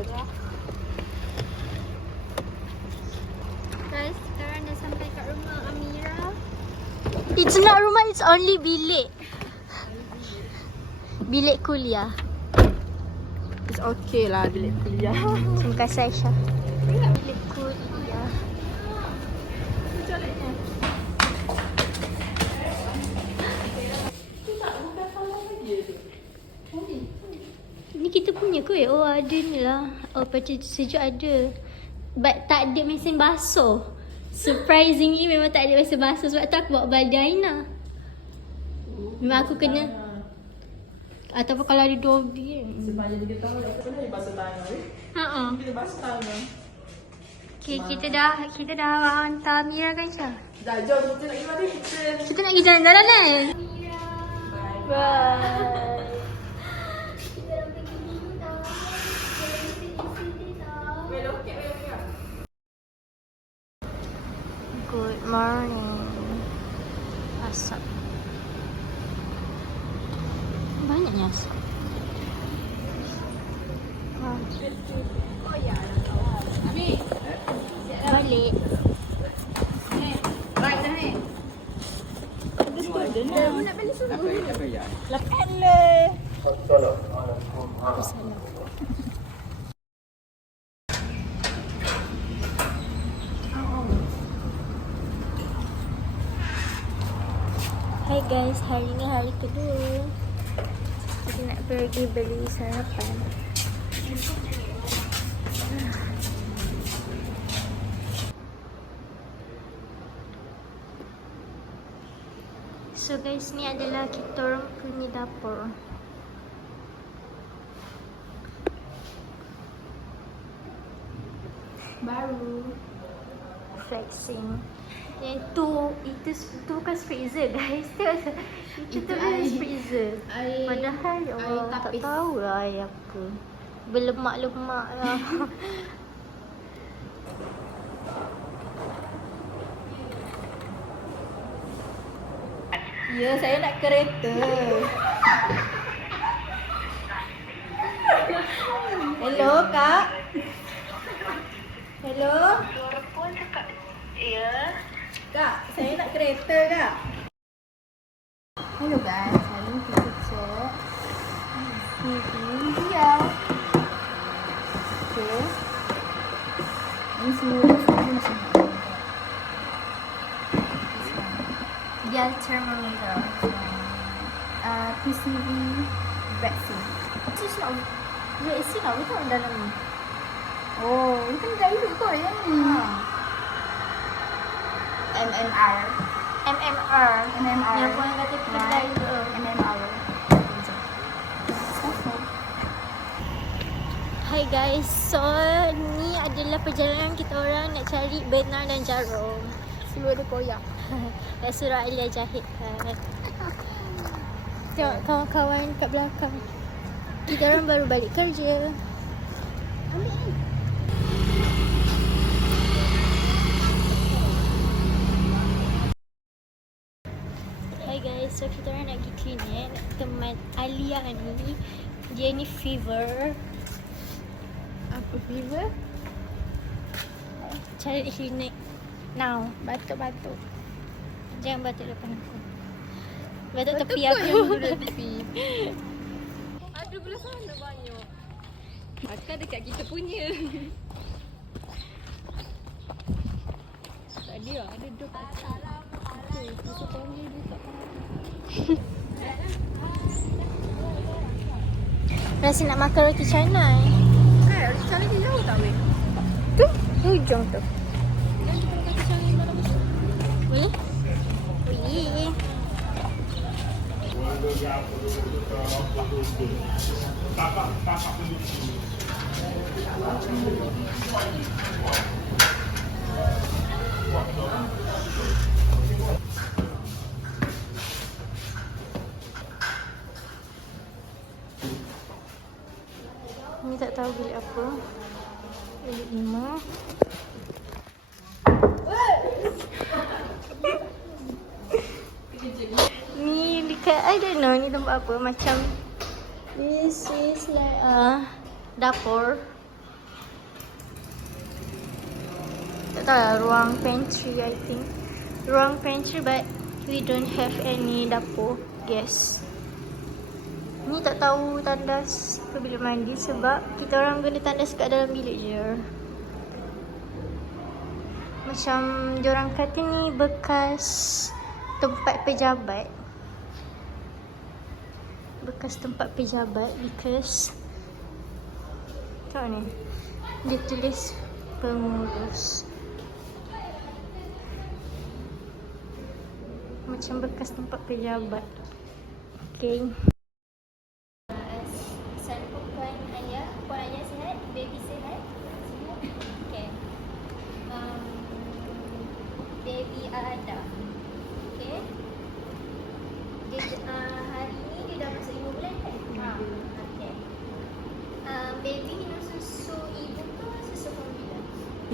Guys, sekarang dah sampai kat rumah Amira. It's not rumah, it's only bilik. Bilik kuliah. It's okay lah bilik kuliah. Terima kasih Aisyah. Bilik kuliah. Ni kita punya ke? Oh ada ni lah. Oh pacu sejuk ada. But tak ada mesin basuh. Surprisingly memang tak ada mesin basuh. Sebab tu aku bawa baldi Aina. Memang aku kena. Ataupun kalau ada Dobby kan. Sebab dia tahu aku pernah basuh tangan. Haa. Kita basuh tangan. Okay, kita dah hantar Amira kan Syah? Dah jom kita nak pergi mana kita. Kita nak pergi jalan-jalan kan? Bye. Bye. Good morning. Asap. Banyaknya asap. Oh ya. Abi. Balik. Baik dah ni. Dah nak balik suruh. Lepas le. Hai guys, hari ni hari kedua. Kita nak pergi beli sarapan. So guys, ni adalah kita orang punya dapur. Baru flexing. Itu bukan freezer guys. Itu tulis freezer. Padahal ya Allah, tak tahulah air apa. Berlemak-lemak lah. Ya, saya nak kereta. Hello, Kak. Hello. Telepon cakap, ya. Kak, saya nak kereta, Kak. Hello guys, hari ni kita cek dia. Okay. Ini semua macam ni. Dia thermometer. PCV vaccine. Itu nak vaksin nak betul dalam ni. Oh, ini kan dah hidup kau yang ni. MMR. MMR. MMR. Yang orang kata kedai tu. MMR. Hai guys, so ni adalah perjalanan kita orang nak cari benang dan jarum. Semua ada koyak. Dah suruh Alia jahitkan. Tengok kawan-kawan kat belakang. Kita orang baru balik kerja. Hai guys, so kita orang nak pergi klinik. Teman Alia ni, dia ni fever. Apa fever? Cari klinik now. Batuk-batuk. Jangan batuk depan aku. Batuk tepi kau aku. yang duduk tepi. Ada belah sana banyak. Akan dekat kita punya. Tak ada lah, ada dua kat sana. Okay, kita panggil dia kat sana. Rasa nak makan roti canai. Roti canai dia jauh tak weh? Tu, hujung tu. Boleh? Boleh. Ni tak tahu bilik apa. Bilik 5. Ni dekat, I don't know ni tempat apa. Macam this is like dapur. Tak tahu lah, ruang pantry I think. Ruang pantry but we don't have any dapur. Yes. Ni tak tahu tandas ke bilik mandi sebab kita orang guna tandas kat dalam bilik je. Macam diorang kata ni bekas tempat pejabat. Bekas tempat pejabat because tahu ni dia tulis pengurus. Macam bekas tempat pejabat. Okay. Puan ayah sihat, baby sihat. Okay. Baby ada. Okay. Dia hari ni dia dah masuk 5 bulan kan? Okay. Baby minum susu ibu ke susu formula?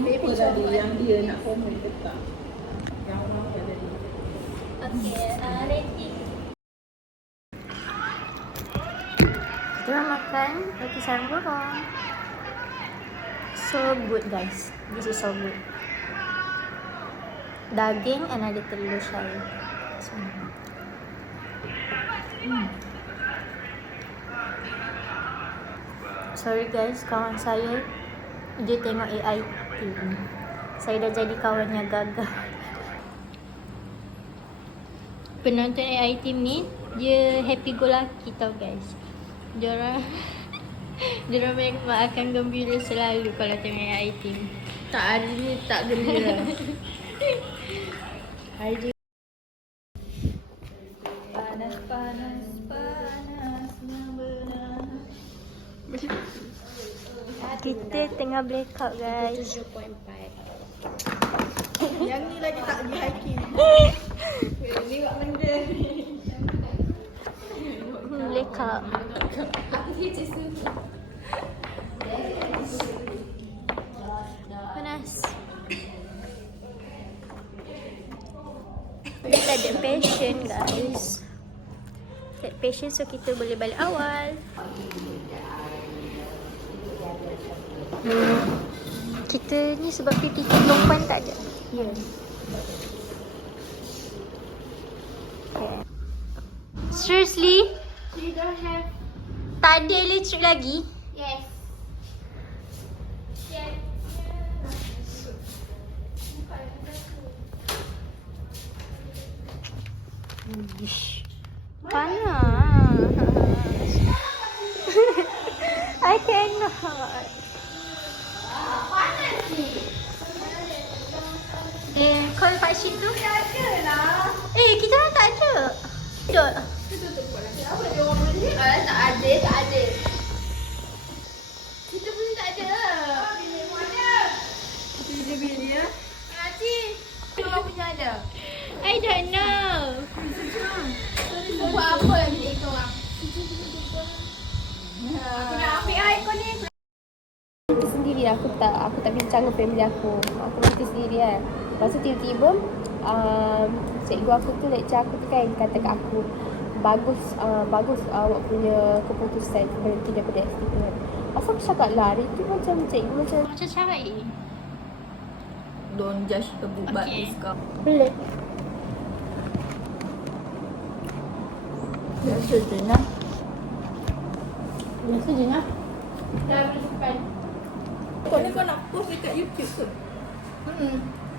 Baby tadi yang dia nak komen tetap. Yang orang tadi. Okay, rating. Kita makan roti sarung goreng. So good guys. This is so good. Daging and ada telur syari. Sorry guys, kawan saya dia tengok AI TV. Saya dah jadi kawannya gagal. Penonton AI team ni dia happy go lucky tau guys. Diorang memang akan gembira selalu kalau tengok AI team. Tak hari ni tak gembira. Hari ni panasnya benar. Kita tengah blackout guys. 7.4. Yang ni lagi tak pergi hiking. Ni buat benda ni. Blackout. Panas. Dia tak ada passion guys. Tak ada passion so kita boleh balik awal. Kita ni sebab PTT perempuan tak ada. Yes. Okay. Seriously? We don't have. Tak ada elektrik lagi? Yes. Yes. Ish. Panas. I cannot. Call Pak Shin tu. Tak ada lah. Kita orang tak ada. Duduk. Apa dia orang beli? Tak ada. Kita pun tak ada. Bilik mana? Bilik ya. Nanti. Dia orang punya ada. I don't know. Buat apa lagi dia kau orang? Aku nak ambil air kau ni. Sendiri aku tak bincang dengan family aku nanti sendiri kan. Lepas tu tiba-tiba cikgu aku tu lecturer aku tu kan kata kat aku bagus awak punya keputusan berhenti daripada STP kan. Asal aku cakap lari tu macam cikgu macam Cari. Don't judge a book by Okay. its cover. Boleh. Biasa je nak. biasa je lah. Dah boleh simpan. Kau ni kau nak post dekat YouTube ke?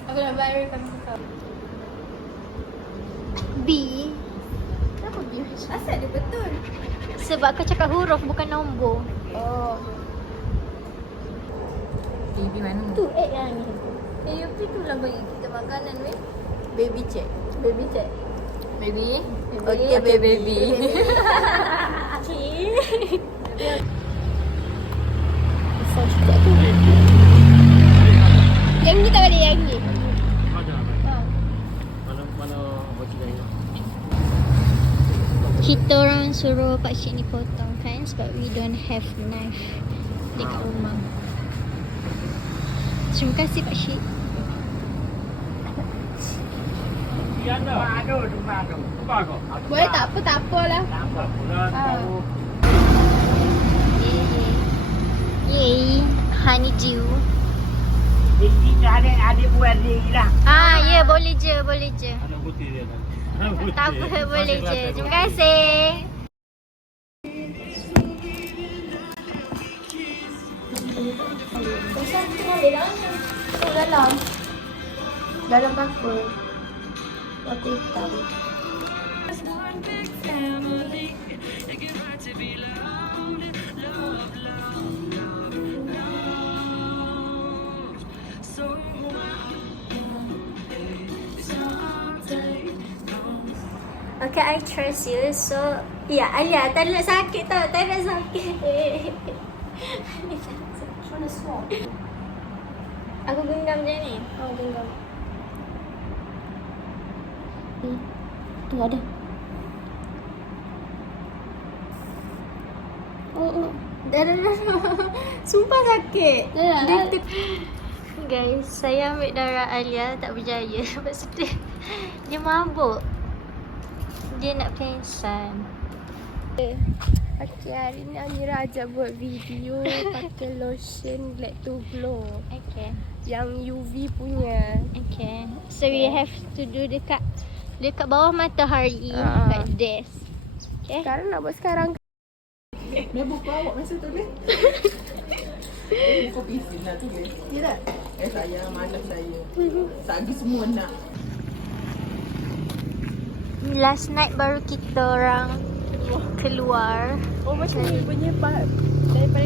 Aku nak viralkan kau. B. Kenapa B? Asal dia betul. Sebab kau cakap huruf bukan nombor. Oh. Baby mana? Tu egg lah ni. AUP tu lah bagi kita makanan weh. Baby check. Baby check. Baby. Okay, baby. Okay. Besar juga tu. Yang ni tak ada yang ni. Mana baju lain? Kita orang suruh Pak Cik ni potong kan sebab we don't have knife dekat rumah. Terima kasih Pak Cik. Boleh tak apa lah. Yay. Honeydew. Adik buat dia lah. Ya, boleh je. Anak putih dia tadi. Tak apa, boleh je. Terima kasih. Dalam bakul. Bakul hitam. Okay, I trust you. So, ya, Alia, tak nak sakit tau. Tak nak sakit. Mana suap? Aku genggam je ni. Oh, genggam. Tu ada. Oh. Dah. Sumpah sakit. Dah. Guys, saya ambil darah Alia tak berjaya. Sebab dia mabuk. Dia nak pengsan. Okay, hari ni Amira ajak buat video pakai lotion Glad to Glow. Okay. Yang UV punya. Okay. So we have to do dekat bawah matahari. Kat desk. Okay. Sekarang nak buat sekarang. Dia buku awak masa tulis. Buku PC nak tulis. Tidak. Saya malas saya. Sagi semua nak. Last night baru kita orang keluar. Oh, macam ni punya daripada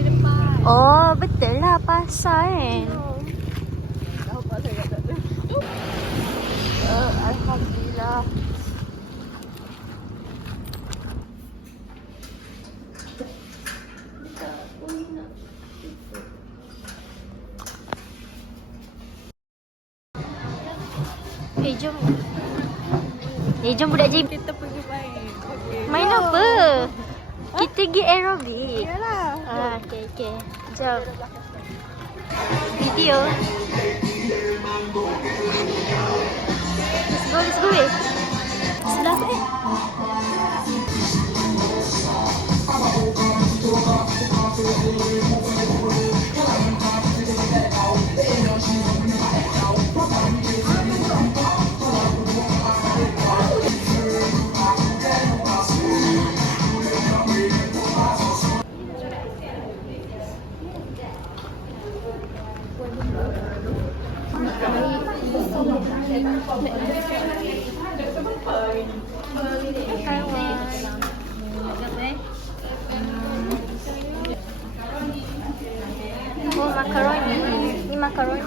depan. Oh, betul lah pasal kan. Nampak saya kat tu. Alhamdulillah. Jom budak JB. Kita pergi main. Okay. Main apa? Kita pergi aerobik. Yalah. Okay. Jom. Video. Let's go. Sebelah aku Oh, makaroni. Ini makaroni.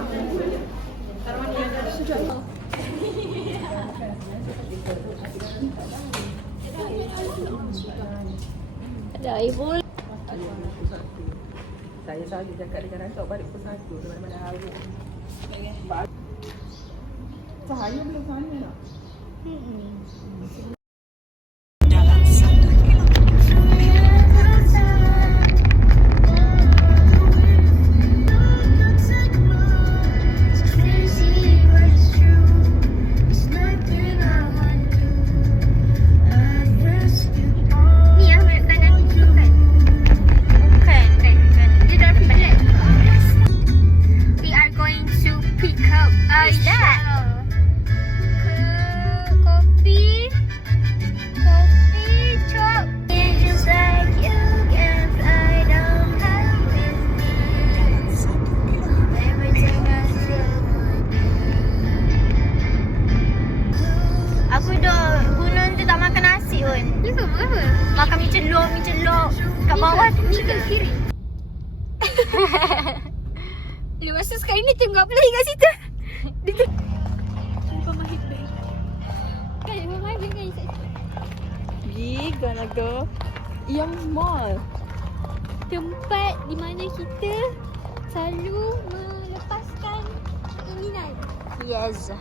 Ada ibu. Saya selalu cakap dengan rantau balik ke satu mana-mana hari. Cahaya belum sana nak. Makan mie celup kat bawah tu ni ke kiri. Lepas tu sekarang ni tengok apa lagi kat situ. Dia tu Sumpah mahir baik. Kan mahir baik kan Isak. Big naga. Yang mall. Tempat di mana kita selalu melepaskan keinginan. Yes.